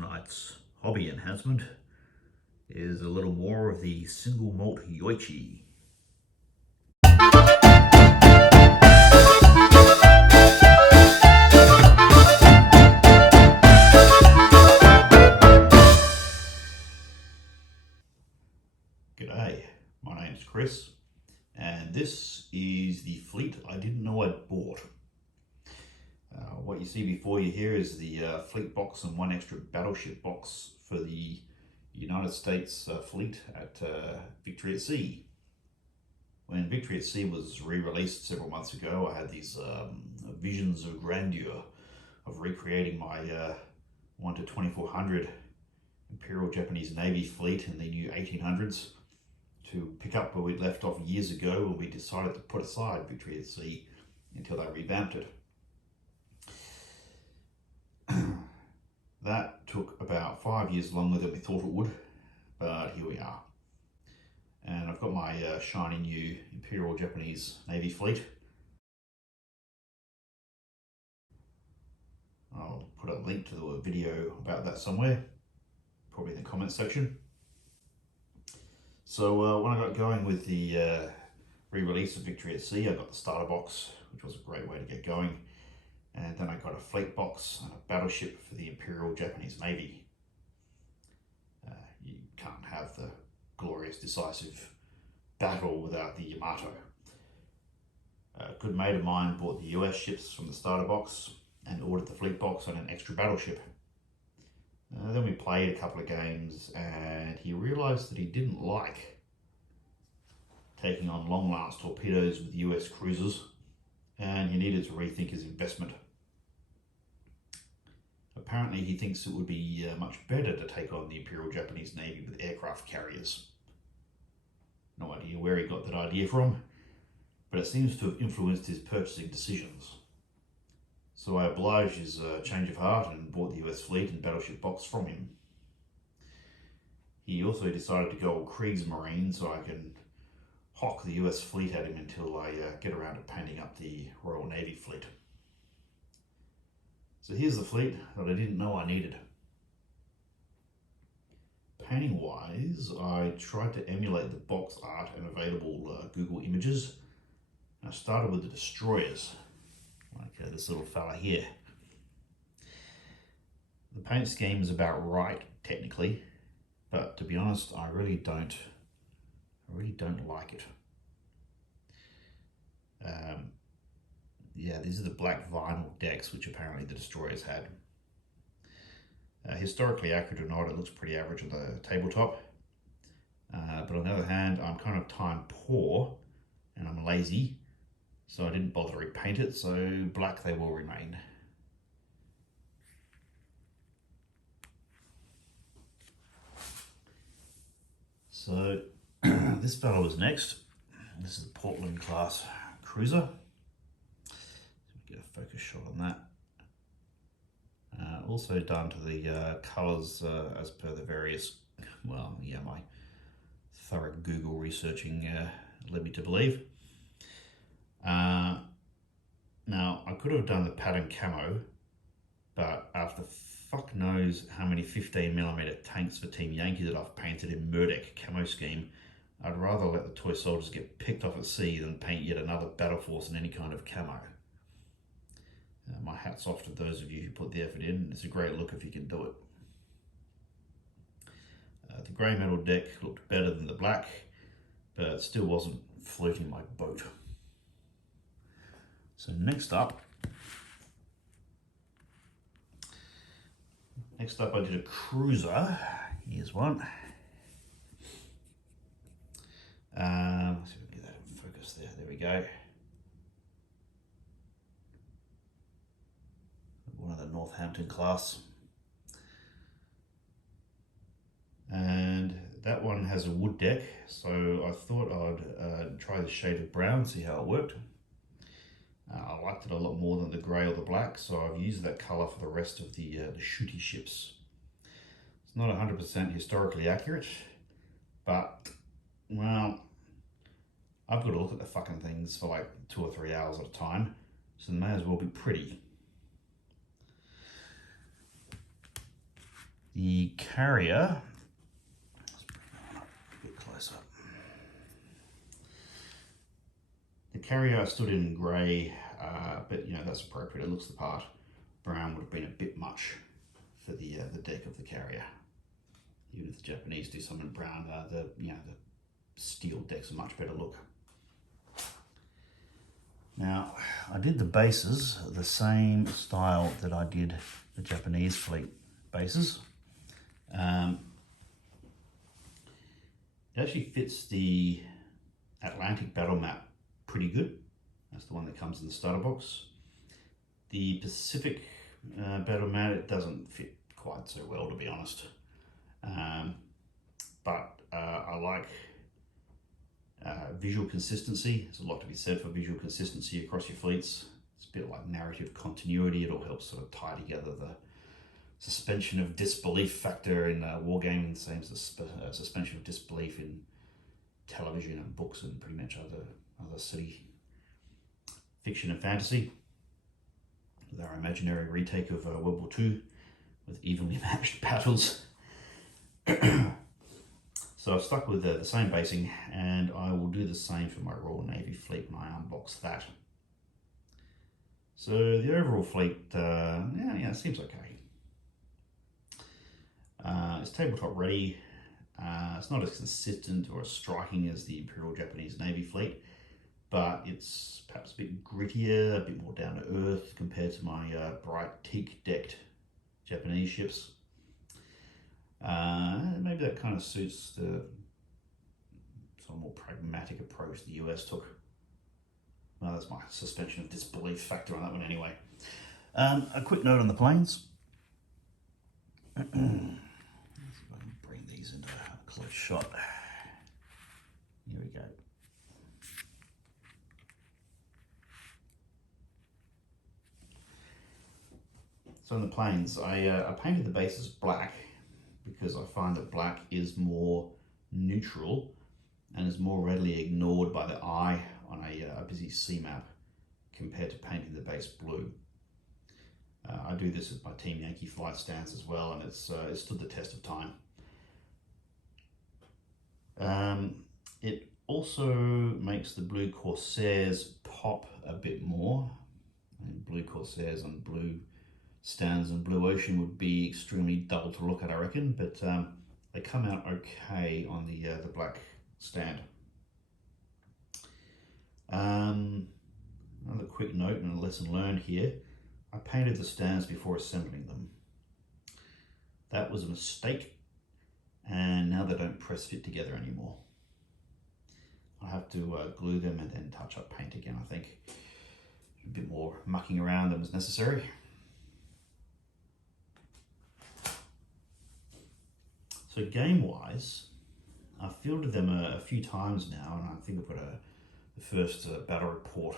tonight's hobby enhancement is a little more of the single malt Yoichi. G'day, my name's Chris, and this is the fleet I didn't know I'd bought. What you see before you here is the fleet box and one extra battleship box for the United States fleet at Victory at Sea. When Victory at Sea was re-released several months ago, I had these visions of grandeur of recreating my 1 to 2400 Imperial Japanese Navy fleet in the new 1800s to pick up where we'd left off years ago when we decided to put aside Victory at Sea until they revamped it. That took about 5 years longer than we thought it would, but here we are. And I've got my shiny new Imperial Japanese Navy fleet. I'll put a link to the video about that somewhere, probably in the comments section. So when I got going with the re-release of Victory at Sea, I got the starter box, which was a great way to get going. And then I got a fleet box and a battleship for the Imperial Japanese Navy. You can't have the glorious, decisive battle without the Yamato. A good mate of mine bought the US ships from the starter box and ordered the fleet box and an extra battleship. Then we played a couple of games and he realised that he didn't like taking on long-lance torpedoes with US cruisers, and he needed to rethink his investment. Apparently he thinks it would be much better to take on the Imperial Japanese Navy with aircraft carriers. No idea where he got that idea from, but it seems to have influenced his purchasing decisions. So I obliged his change of heart and bought the US fleet and battleship box from him. He also decided to go all Kriegsmarine so I can hock the US fleet at him until I get around to painting up the Royal Navy fleet. So here's the fleet that I didn't know I needed. Painting wise, I tried to emulate the box art and available Google images. I started with the destroyers, like this little fella here. The paint scheme is about right technically, but to be honest, I really don't like it. Yeah, these are the black vinyl decks which apparently the destroyers had. Historically accurate or not, it looks pretty average on the tabletop. But on the other hand, I'm kind of time poor and I'm lazy, so I didn't bother to repaint it, so black they will remain. So this fellow is next. This is the Portland class cruiser. Get a focus shot on that. Also done to the colours as per the various, well, yeah, my thorough Google researching led me to believe. Now, I could have done the pattern camo, but after fuck knows how many 15mm tanks for Team Yankee that I've painted in Murdoch camo scheme, I'd rather let the toy soldiers get picked off at sea than paint yet another battle force in any kind of camo. My hat's off to those of you who put the effort in. It's a great look if you can do it. The grey metal deck looked better than the black, but it still wasn't floating my boat. So next up I did a cruiser. Here's one. Let's see if we can get that in focus there. There we go. One of the Northampton class. And that one has a wood deck, so I thought I'd try the shade of brown, see how it worked. I liked it a lot more than the grey or the black, so I've used that colour for the rest of the shooty ships. It's not 100% historically accurate, but, well, I've got to look at the fucking things for like 2 or 3 hours at a time, so they may as well be pretty. The carrier, let's bring that one up a bit closer. The carrier stood in grey, but you know, that's appropriate, it looks the part. Brown would have been a bit much for the deck of the carrier. Even if the Japanese do something brown, the steel decks a much better look. Now, I did the bases the same style that I did the Japanese fleet bases. It actually fits the Atlantic battle map pretty good. That's the one that comes in the starter box. The Pacific battle map, it doesn't fit quite so well, to be honest. But I like visual consistency. There's a lot to be said for visual consistency across your fleets. It's a bit like narrative continuity. It all helps sort of tie together the suspension of disbelief factor in wargaming, the same as the suspension of disbelief in television and books and pretty much other city fiction and fantasy. With our imaginary retake of World War II with evenly matched battles. So I've stuck with the same basing, and I will do the same for my Royal Navy fleet when I unbox that. So the overall fleet, it seems okay. It's tabletop ready. It's not as consistent or as striking as the Imperial Japanese Navy fleet, but it's perhaps a bit grittier, a bit more down to earth compared to my bright teak decked Japanese ships. Maybe that kind of suits the sort of more pragmatic approach the US took. Well, that's my suspension of disbelief factor on that one anyway. A quick note on the planes. Let's see if I can bring these into a close shot. Here we go. So in the planes, I painted the bases black because I find that black is more neutral and is more readily ignored by the eye on a busy sea map compared to painting the base blue. I do this with my Team Yankee flight stands as well, and it's stood the test of time. It also makes the blue Corsairs pop a bit more. And blue Corsairs on blue stands and blue ocean would be extremely dull to look at, I reckon, but they come out okay on the black stand. Another quick note and a lesson learned here. I painted the stands before assembling them. That was a mistake, and now they don't press fit together anymore. I'll have to glue them and then touch up paint again, I think. A bit more mucking around than was necessary. So game-wise, I've fielded them a few times now, and I think I've got the first battle report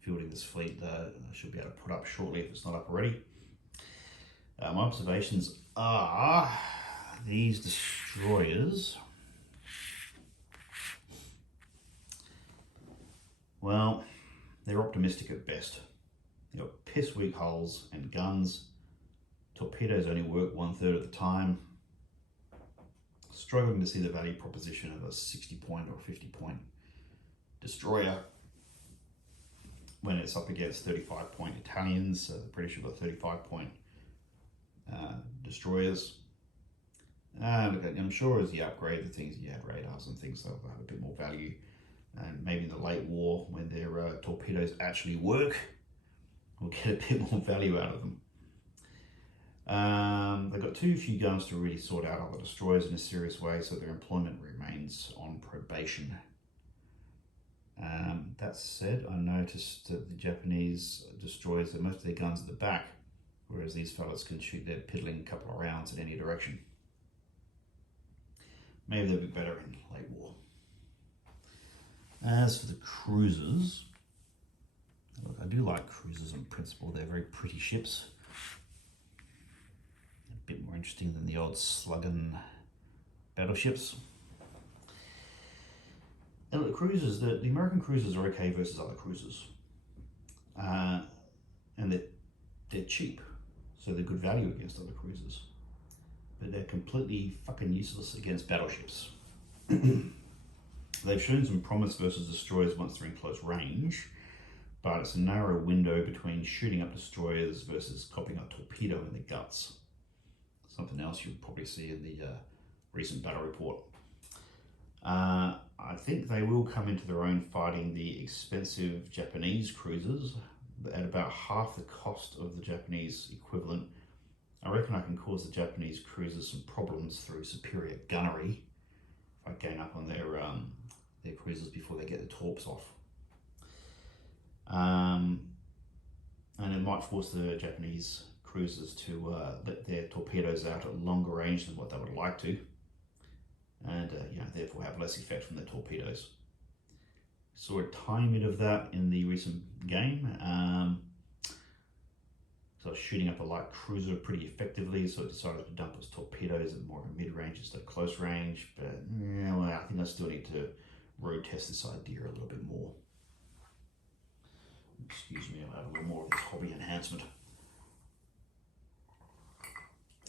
fielding this fleet I should be able to put up shortly if it's not up already. My observations are these destroyers. Well, they're optimistic at best. They've got piss weak hulls and guns. Torpedoes only work 1/3 of the time. Struggling to see the value proposition of a 60-point or 50-point destroyer when it's up against 35-point Italians. The British have got 35-point destroyers. Look, I'm sure as you upgrade the things, you add radars and things, they'll have a bit more value. And maybe in the late war, when their torpedoes actually work, we'll get a bit more value out of them. They've got too few guns to really sort out other destroyers in a serious way, so their employment remains on probation. That said, I noticed that the Japanese destroyers have most of their guns at the back, whereas these fellas can shoot their piddling couple of rounds in any direction. Maybe they'll be better in late war. As for the cruisers, look, I do like cruisers in principle. They're very pretty ships. A bit more interesting than the old slugging battleships. And the cruisers, the American cruisers are okay versus other cruisers. And they're cheap, so they're good value against other cruisers. but they're completely fucking useless against battleships. They've shown some promise versus destroyers once they're in close range, but it's a narrow window between shooting up destroyers versus copping a torpedo in the guts. Something else you'll probably see in the recent battle report. I think they will come into their own fighting the expensive Japanese cruisers at about half the cost of the Japanese equivalent. I reckon I can cause the Japanese cruisers some problems through superior gunnery if I gain up on their cruisers before they get the torps off. And it might force the Japanese cruisers to let their torpedoes out at longer range than what they would like to, and therefore have less effect from their torpedoes. Saw a tiny bit of that in the recent game. So I was shooting up a light cruiser pretty effectively, so it decided to dump its torpedoes at more of a mid-range instead of close range, but I think I still need to road test this idea a little bit more. Excuse me, I'll have a little more of this hobby enhancement.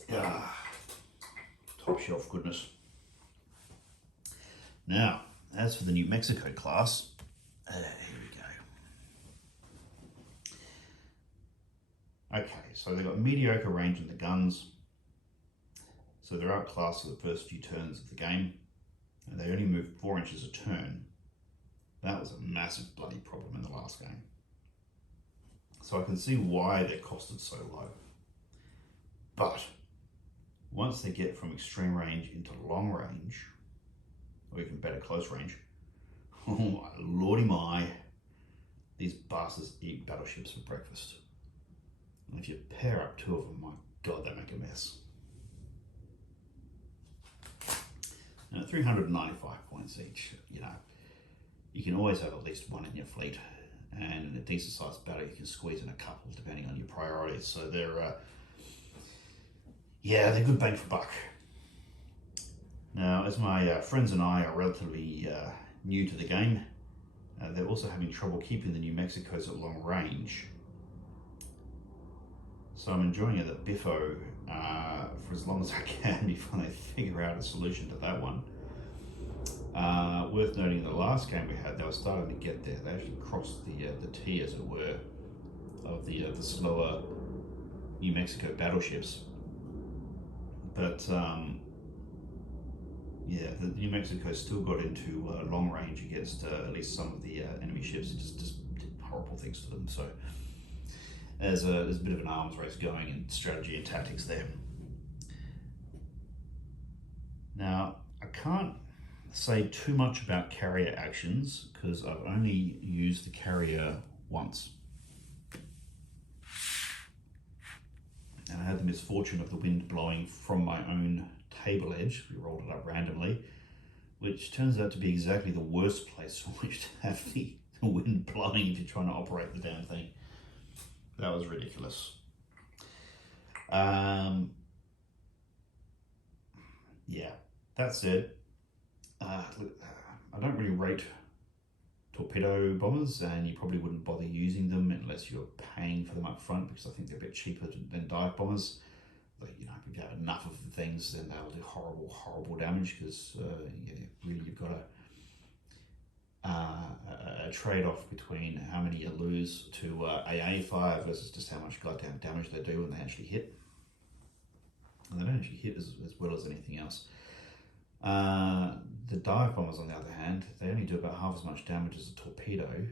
Top shelf goodness. Now, as for the New Mexico class, here we go. Okay, so they've got mediocre range in the guns, so they're outclassed for the first few turns of the game, and they only move 4 inches a turn. That was a massive bloody problem in the last game. So I can see why they're costed so low. But once they get from extreme range into long range, or even better, close range, oh my lordy my, these bastards eat battleships for breakfast. And if you pair up 2 of them, my god, they make a mess. And at 395 points each, you can always have at least one in your fleet, and in a decent sized battle you can squeeze in a couple depending on your priorities. So they're good bang for buck. Now, as my friends and I are relatively new to the game, they're also having trouble keeping the New Mexicos at long range. So I'm enjoying it at Biffo for as long as I can before they figure out a solution to that one. Worth noting, the last game we had, they were starting to get there. They actually crossed the T, as it were, of the slower New Mexico battleships. But the New Mexico still got into long range against at least some of the enemy ships. It just did horrible things to them. So there's a bit of an arms race going in strategy and tactics there. Now, I can't say too much about carrier actions because I've only used the carrier once. And I had the misfortune of the wind blowing from my own table edge. We rolled it up randomly, which turns out to be exactly the worst place from which to have the wind blowing if you're trying to operate the damn thing. That was ridiculous. That said, I don't really rate torpedo bombers, and you probably wouldn't bother using them unless you're paying for them up front, because I think they're a bit cheaper than dive bombers. But if you have enough of the things, then they'll do horrible damage, because really you've got a trade-off between how many you lose to AA fire versus just how much goddamn damage they do when they actually hit. And they don't actually hit as well as anything else. The dive bombers, on the other hand, they only do about half as much damage as a torpedo,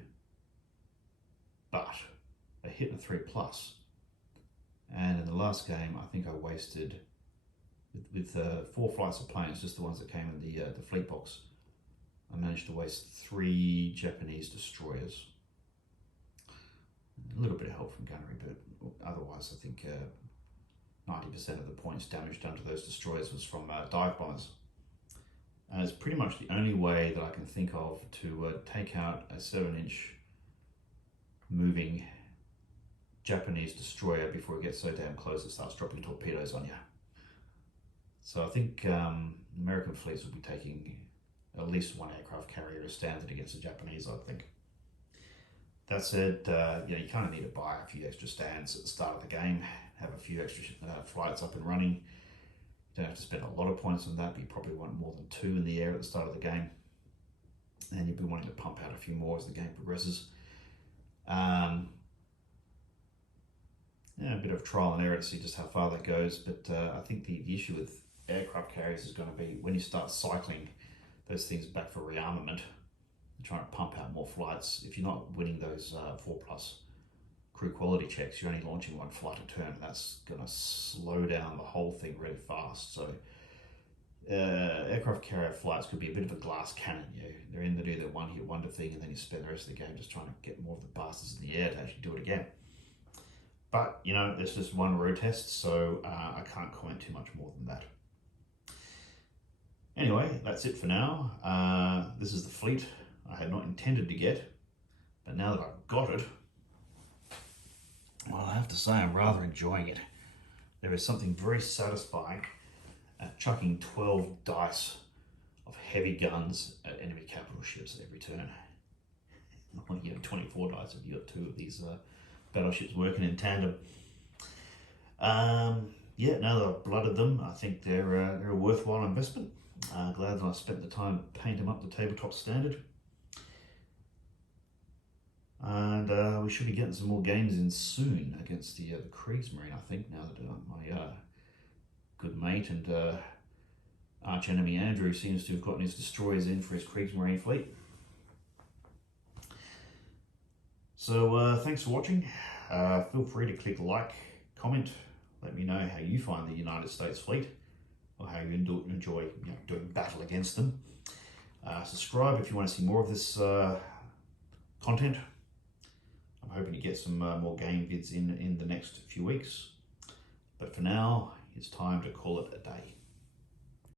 but they hit a 3+. And in the last game, I think I wasted, with 4 flights of planes, just the ones that came in the fleet box, I managed to waste 3 Japanese destroyers. A little bit of help from gunnery, but otherwise I think 90% of the points damage done to those destroyers was from dive bombers. And it's pretty much the only way that I can think of to take out a 7-inch moving Japanese destroyer before it gets so damn close it starts dropping torpedoes on you. So I think American fleets will be taking at least 1 aircraft carrier as standard against the Japanese, I think. That said, you kind of need to buy a few extra stands at the start of the game, have a few extra flights up and running, You don't have to spend a lot of points on that, but you probably want more than 2 in the air at the start of the game. And you'll be wanting to pump out a few more as the game progresses. Yeah, a bit of trial and error to see just how far that goes, but I think the issue with aircraft carriers is going to be when you start cycling those things back for rearmament, trying to pump out more flights. If you're not winning those 4+ crew quality checks, you're only launching 1 flight a turn, and that's going to slow down the whole thing really fast. So aircraft carrier flights could be a bit of a glass cannon. They're in to do their one-hit wonder thing, and then you spend the rest of the game just trying to get more of the bastards in the air to actually do it again. But, it's just one road test, so I can't comment too much more than that. Anyway, that's it for now. This is the fleet I had not intended to get, but now that I've got it, well, I have to say I'm rather enjoying it. There is something very satisfying at chucking 12 dice of heavy guns at enemy capital ships every turn. Well, you have 24 dice if you've got 2 of these battleships working in tandem. Yeah, now that I've blooded them, I think they're a worthwhile investment. Glad that I spent the time to paint them up to tabletop standard. And we should be getting some more games in soon against the Kriegsmarine, I think, now that my good mate and arch enemy Andrew seems to have gotten his destroyers in for his Kriegsmarine fleet. So thanks for watching. Feel free to click like, comment, let me know how you find the United States fleet, or how you enjoy doing battle against them. Subscribe if you want to see more of this content. I'm hoping to get some more game vids in the next few weeks. But for now, it's time to call it a day.